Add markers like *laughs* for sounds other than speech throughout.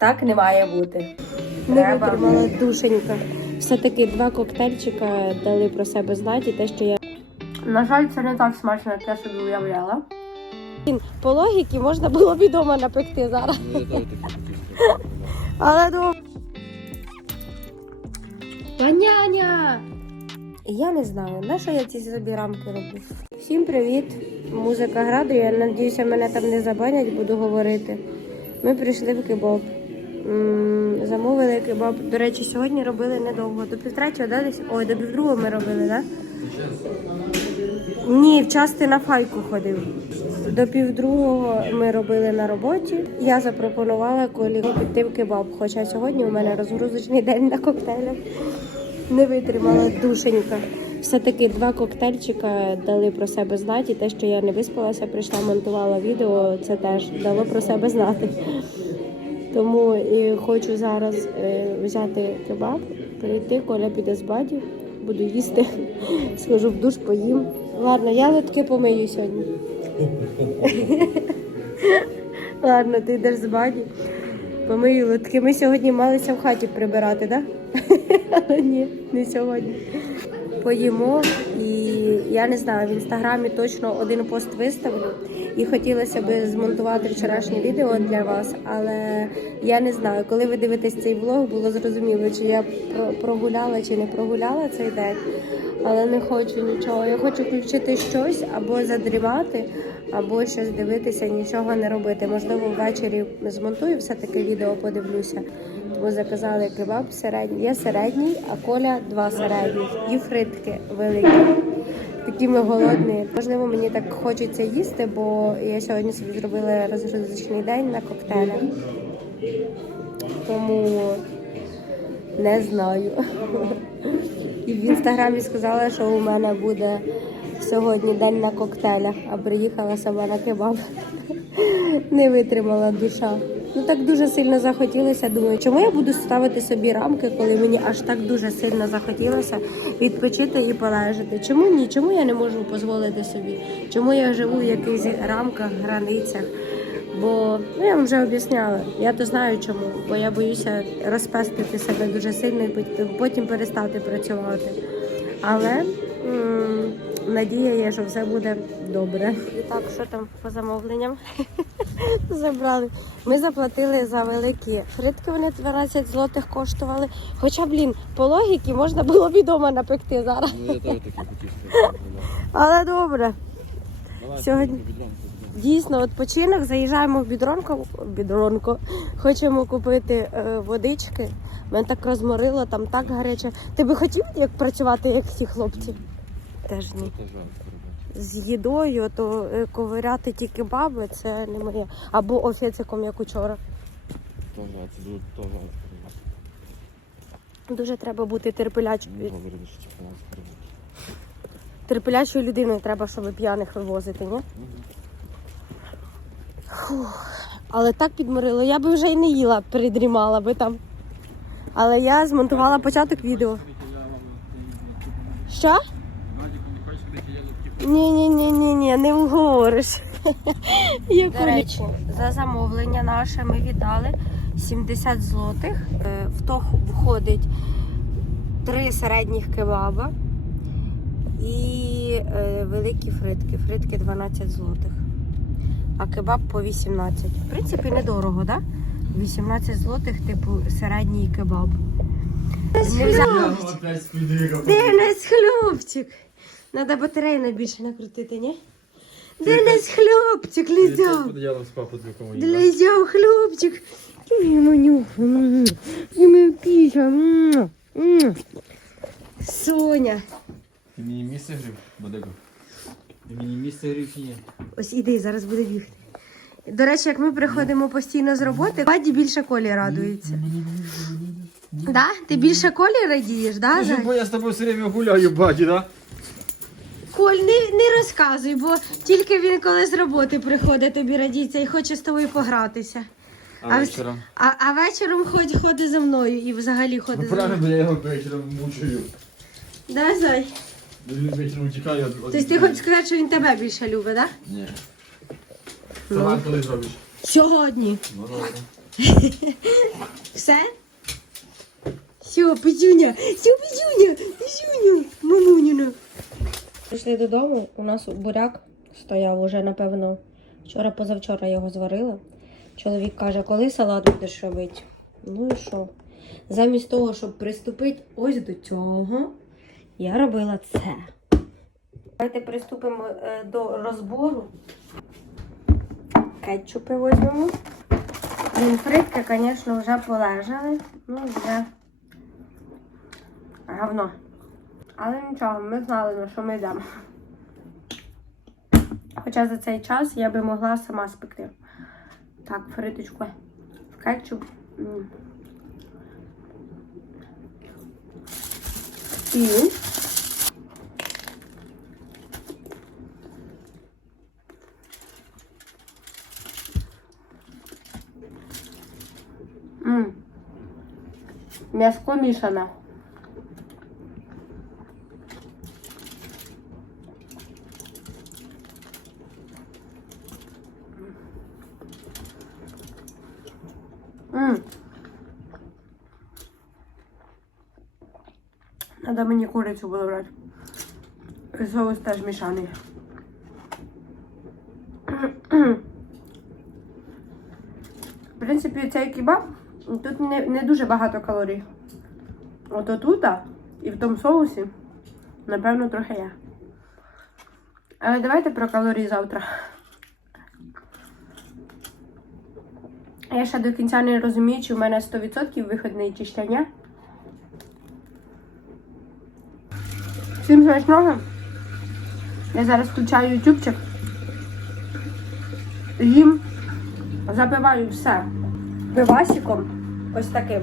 Так не має бути. Не витримала душенька. Все-таки два коктейльчика дали про себе знати, те, що я. На жаль, це не так смачно, як я собі уявляла. По логіки можна було б і дома напекти зараз. Але до. Паняня! Я не знаю, на що я ці собі рамки роблю. Всім привіт! Музика градує. Я надіюся, мене там не забанять, буду говорити. Ми прийшли в кебаб. Замовили кебаб. До речі, сьогодні робили недовго. До півтретього, да, десь? Ой, до півдругого ми робили? Да? Ні, вчас ти на файку ходив. До півдругого ми робили на роботі. Я запропонувала колі в кебаб. Хоча сьогодні у мене розгрузочний день на коктейлях. Не витримала душенька. Все-таки два коктейльчика дали про себе знати. Те, що я не виспалася, прийшла, монтувала відео, це теж дало про себе знати. Тому і хочу зараз е, взяти кебаб, прийти, Коля піде з баді, буду їсти, *laughs* схожу в душ, поїм. Ладно, я литки помию сьогодні. *laughs* Ладно, ти йдеш з баді. Помию литки. Ми сьогодні малися в хаті прибирати, так? *laughs* Але ні, не сьогодні. Поїмо і я не знаю, в інстаграмі точно один пост виставлю. І хотілося б змонтувати вчорашнє відео для вас, але я не знаю, коли ви дивитесь цей влог, було зрозуміло, чи я прогуляла чи не прогуляла цей день. Але не хочу нічого. Я хочу включити щось або задрімати, або щось дивитися, нічого не робити. Можливо, ввечері змонтую все таки відео, подивлюся. Тому заказали кебаб середній. Я середній, а Коля два середніх. І фритки великі. Такі ми голодні. Можливо, мені так хочеться їсти, бо я сьогодні собі зробила розгрузочний день на коктейлях. Тому не знаю. І в інстаграмі сказала, що у мене буде сьогодні день на коктейлях, а приїхала сама на кебаб. Не витримала душа. Ну так дуже сильно захотілося. Думаю, чому я буду ставити собі рамки, коли мені аж так дуже сильно захотілося відпочити і полежати? Чому ні? Чому я не можу дозволити собі? Чому я живу в якихось рамках, границях? Бо ну я вам вже об'ясняла. Я то знаю чому, бо я боюся розпестити себе дуже сильно і потім перестати працювати. Але м, надія є, що все буде добре. І так, що там по замовленням? *laughs* Забрали. Ми заплатили за великі фритки, вони 12 злотих коштували. Хоча, блін, по логіки можна було б і дома напекти зараз. Ну, я теж хотів. *laughs* Але добре. Давай, Сьогодні- Дійсно, відпочинок, заїжджаємо в бідронку, бідронку. Хочемо купити е, водички. Мене так розморило, там так гаряче. Ти би хотів як працювати, як ці хлопці? Теж ні. З їдою, то е, ковиряти ті кебаби, це не моє. Або офіциком, як учора. Жаль, це дуже жаль. Дуже треба бути терпелячою. Терпелячою людиною треба, щоб п'яних вивозити, ні? Але так підморило, я би вже й не їла, передрімала би там. Але я змонтувала початок відео. Що? Ні, ні, ні, ні, ні, не вговориш. *laughs* До речі, за замовлення наше ми віддали 70 злотих. Е, В то входить три середніх кебаба і е, великі фритки. Фритки 12 злотих. А кебаб по 18. В принципі, недорого, так? Да? 18 злотих, типу, середній кебаб. Нас хлопчик? Надо батареї більше накрутити, ні? Де нас хлопчик спав під віком. Хлопчик. Ти. Соня. Ти мені місце грив, Бадего? Ти мені місце грив чи ні? Ось іди, зараз буде бігти. До речі, як ми приходимо постійно з роботи, Ваді більше колі радується. Да? Ти більше колі радієш, да? Зай? бо я з тобою все время гуляю, баді, да? Коль, не, не розказуй, бо тільки він коли з роботи приходить, тобі радіться і хоче з тобою погратися. А А вечором? А, а вечором ходь, ходить за мною і взагалі Ну ходить за мною. правильно, я його вечором мучаю. Да, Зай? Він вечором утікає від... Тобто ти хочеш сказати, що він тебе більше любить, так? Ні. Сама коли зробиш? Сьогодні. Ну, добре. *laughs* Все? Все, Петюня, все, Петюня, Петюня, мамуніна. Прийшли додому, у нас буряк стояв уже, напевно, вчора позавчора його зварила. Чоловік каже, коли салат будеш робити? Ну і що? Замість того, щоб приступити ось до цього, я робила це. Давайте приступимо е, до розбору. Кетчупи візьмемо. Блін, фритки, звісно, вже полежали. Ну, вже говно. Але нічого, ми знали, на що ми йдемо. Хоча за цей час я би могла сама спекти. Так, фриточку в кетчуп. І М'яско мішане. М. Надо мені курицю було брати. Соус теж мішаний. В принципі, цей кебаб тут не, не дуже багато калорій. От отут і в тому соусі, напевно, трохи є. Але давайте про калорії завтра. Я ще до кінця не розумію, чи в мене 100% виходний чи ще ні. Всім смачного. Я зараз включаю ютубчик. Їм запиваю все. Пивасиком. Ось таким.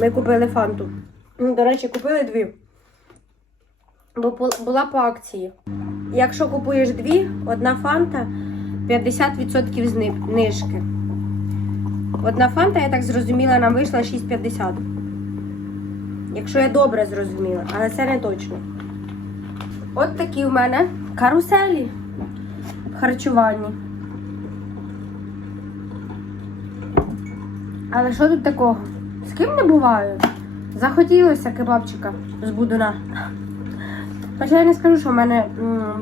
Ми купили фанту. Ну, До речі, купили дві. Бо була по акції. Якщо купуєш дві, одна фанта 50% зни- знижки. Одна фанта, я так зрозуміла, нам вийшла 6,50. Якщо я добре зрозуміла, але це не точно. От такі в мене каруселі в харчуванні. Але що тут такого? З ким не буває? Захотілося кебабчика з будуна. Хоча я не скажу, що в мене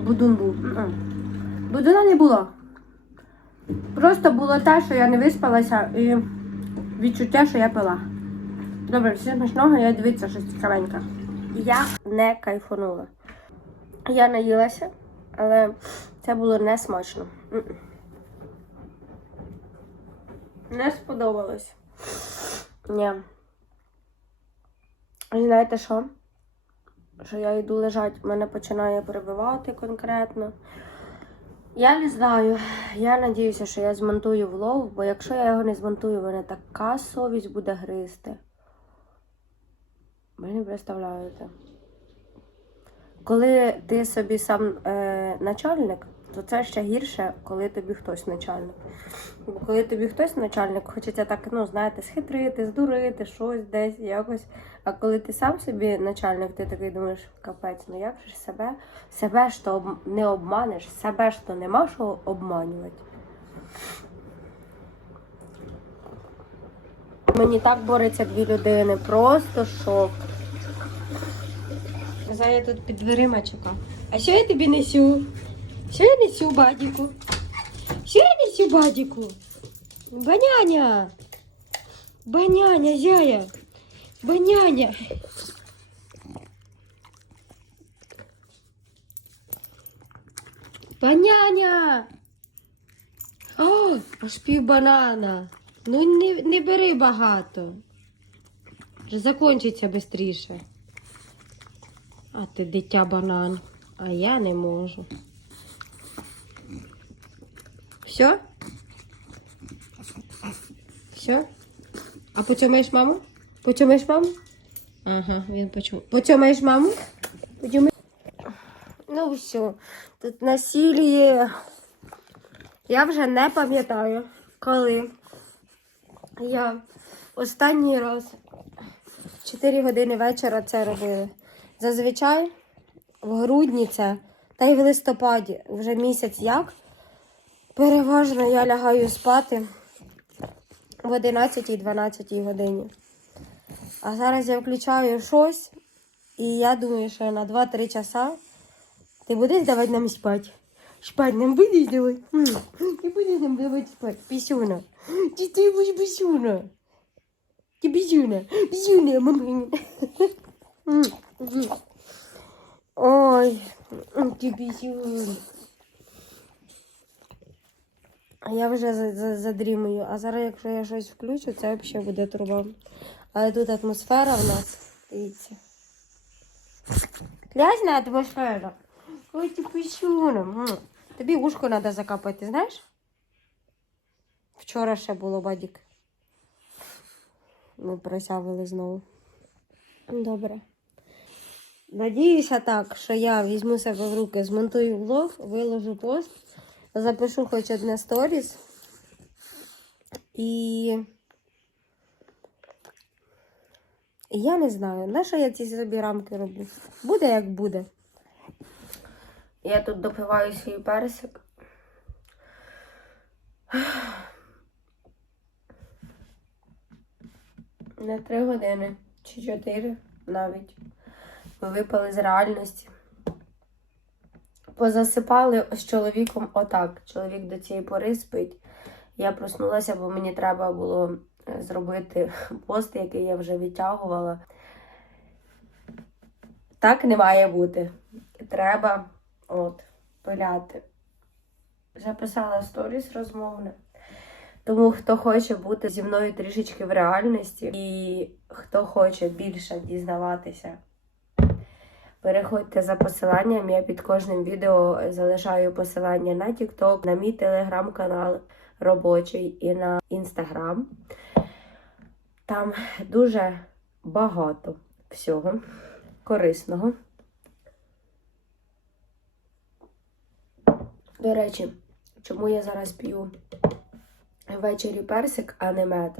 будун був. Будуна не було. Просто було те, що я не виспалася і відчуття, що я пила. Добре, всім смачного, я дивіться щось цікавеньке. Я не кайфанула. Я наїлася, але це було не смачно. Не сподобалось. Ні. Знаєте що? Що я йду лежать, мене починає перебивати конкретно. Я не знаю. Я надіюся, що я змонтую влог, бо якщо я його не змонтую, мене така совість буде гризти. Ви не представляєте. Коли ти собі сам е, начальник, то це ще гірше, коли тобі хтось начальник. Бо коли тобі хтось начальник, хочеться так, ну, знаєте, схитрити, здурити, щось десь якось. А коли ти сам собі начальник, ти такий думаєш, капець, ну як же ж себе, себе ж то не обманеш, себе ж то нема що обманювати. Мені так бореться дві людини, просто шок. Зая тут під дверима чекав. А що я тобі несу? Що я несу, бадіку? Що я несу, бадіку? Баняня! Баняня, зяя! Баняня! Баняня! О, аж пів банана. Ну не, не бери багато. Вже закінчиться швидше. А ти дитя банан. А я не можу. Все? Все? А поцьомаєш маму? Поцьомаєш маму? Ага, він почув. Поцьомаєш маму? Поцьомаєш? Ну все, тут насилие. Я вже не пам'ятаю, коли я останній раз 4 години вечора це робила. Зазвичай в грудні це, та й в листопаді, вже місяць як. Переважно я лягаю спати в 11-12 годині. А зараз я включаю щось, і я думаю, що на 2-3 часа ти будеш давати нам спати. Спать нам будеш давати? Ти будеш нам давати спати. Пісюна. Ти ти будеш пісюна. Ти пісюна. Пісюна, маминя. Ой, м, ти. А я вже за- за- задрімую. А зараз, якщо я щось включу, це взагалі буде труба. Але тут атмосфера в нас. Дивіться. Класна атмосфера. Ой, ти пісюна. Тобі ушко треба закапати, знаєш? Вчора ще було бадік. Ми просявили знову. Добре. Надіюся так, що я візьму себе в руки, змонтую влог, виложу пост, запишу хоч одне сторіс. І я не знаю, на що я ці собі рамки роблю. Буде як буде. Я тут допиваю свій персик. *sighs* На три години чи чотири навіть. Ми випали з реальності. Позасипали з чоловіком отак. Чоловік до цієї пори спить. Я проснулася, бо мені треба було е, зробити *laughs* пост, який я вже відтягувала. Так не має бути. Треба от, пиляти. Записала сторіс розмовне. Тому хто хоче бути зі мною трішечки в реальності і хто хоче більше дізнаватися, переходьте за посиланням. Я під кожним відео залишаю посилання на TikTok, на мій телеграм-канал робочий і на інстаграм. Там дуже багато всього корисного. До речі, чому я зараз п'ю ввечері персик, а не мед?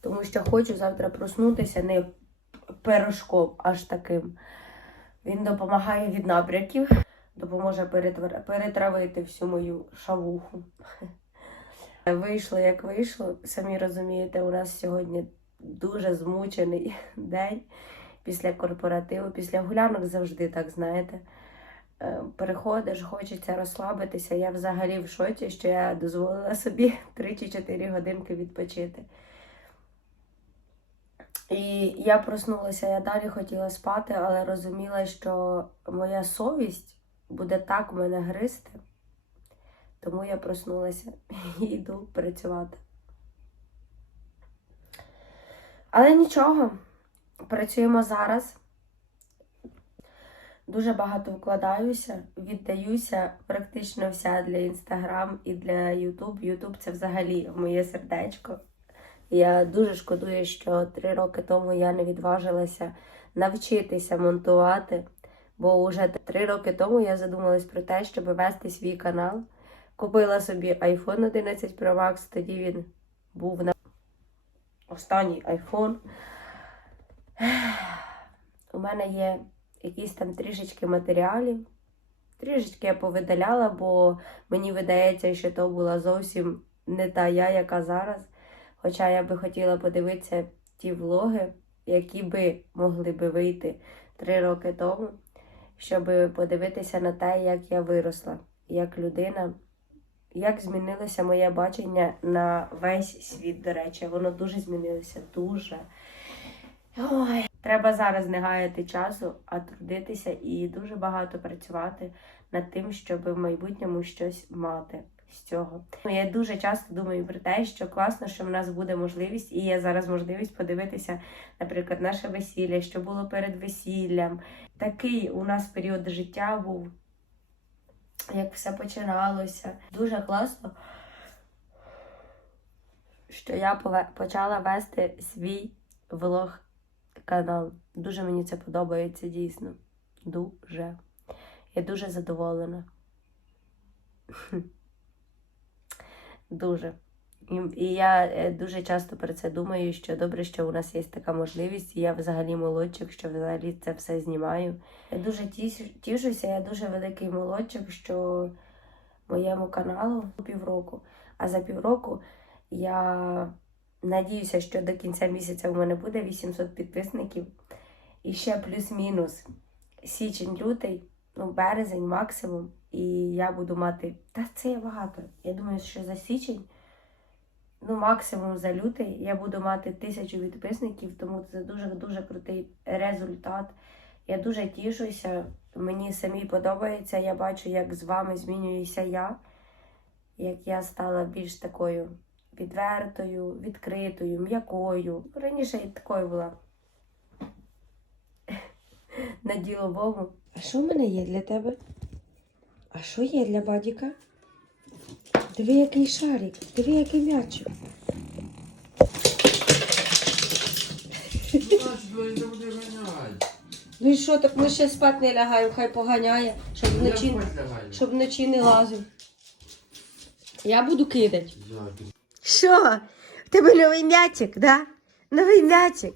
Тому що хочу завтра проснутися не пирожком аж таким. Він допомагає від набряків, допоможе перетравити всю мою шавуху. *laughs* Вийшло як вийшло. Самі розумієте, у нас сьогодні дуже змучений *laughs* день після корпоративу, після гулянок завжди так, знаєте. Е, Переходиш, хочеться розслабитися. Я взагалі в шоці, що я дозволила собі *laughs* 3 чи 4 годинки відпочити. І я проснулася, я далі хотіла спати, але розуміла, що моя совість буде так мене гризти. Тому я проснулася *laughs* і йду працювати. Але нічого, працюємо зараз. Дуже багато вкладаюся, віддаюся практично вся для Інстаграм і для Ютуб. Ютуб це взагалі моє сердечко. Я дуже шкодую, що три роки тому я не відважилася навчитися монтувати, бо вже три роки тому я задумалась про те, щоб вести свій канал. Купила собі iPhone 11 Pro Max, тоді він був на останній iPhone. У мене є якісь там трішечки матеріалів. Трішечки я повидаляла, бо мені видається, що то була зовсім не та я, яка зараз. Хоча я би хотіла подивитися ті влоги, які би могли би вийти три роки тому, щоб подивитися на те, як я виросла, як людина, як змінилося моє бачення на весь світ, до речі. Воно дуже змінилося, дуже. Ой, треба зараз не гаяти часу, а трудитися і дуже багато працювати над тим, щоб в майбутньому щось мати з цього. Я дуже часто думаю про те, що класно, що в нас буде можливість, і є зараз можливість подивитися, наприклад, наше весілля, що було перед весіллям. Такий у нас період життя був, як все починалося. Дуже класно, що я почала вести свій влог канал. Дуже мені це подобається дійсно. Дуже. Я дуже задоволена. *laughs* Дуже. І, я е, дуже часто про це думаю, що добре, що у нас є така можливість, і я взагалі молодчик, що взагалі це все знімаю. Я дуже тішуся, я дуже великий молодчик, що моєму каналу півроку. А за півроку я Надіюся, що до кінця місяця у мене буде 800 підписників. І ще плюс-мінус січень-лютий, ну, березень максимум. І я буду мати. Та це є багато. Я думаю, що за січень, ну, максимум за лютий, я буду мати тисячу підписників, тому це дуже-дуже крутий результат. Я дуже тішуся. Мені самі подобається. Я бачу, як з вами змінююся я, як я стала більш такою відвертою, відкритою, м'якою. Раніше я такою була. *laughs* На Богу. А що в мене є для тебе? А що є для бадіка? Диви, який шарик, диви, який м'ячик. *laughs* Ну і що, так ми ще спати не лягаємо, хай поганяє, щоб вночі, щоб вночі не лазив. Я буду кидати. Що? В тебе новий м'ячик, да? Новий м'ячик.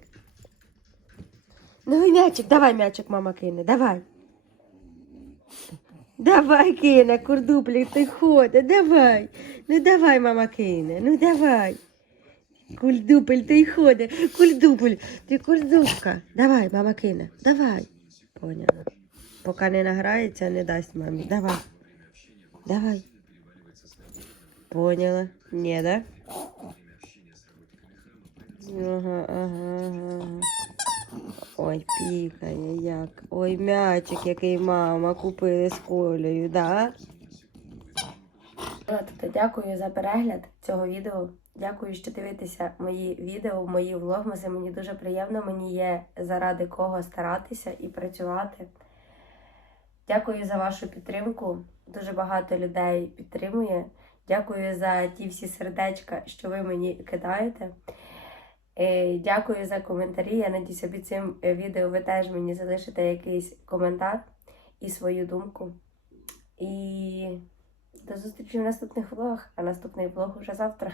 Новий м'ячик, давай м'ячик, мама кине, давай. Давай кине, курдуплік, ти ходить, давай. Ну давай, мама кине, ну давай. Кульдупель, ти ходить, кульдупель, ти кульдупка. Давай, мама кине, давай. Поняла. Поки не награється, не дасть мамі. Давай. Давай. Поняла. Ні, да? Ага, ага, ага. Ой, пікає як. Ой, м'ячик, який мама купили з колею, да? Тобто, дякую за перегляд цього відео. Дякую, що дивитеся мої відео, мої влогмази. Мені дуже приємно, мені є заради кого старатися і працювати. Дякую за вашу підтримку. Дуже багато людей підтримує. Дякую за ті всі сердечка, що ви мені кидаєте. Е, Дякую за коментарі. Я надіюся, під цим е, відео ви теж мені залишите якийсь коментар і свою думку. І до зустрічі в наступних влогах, а наступний влог уже завтра.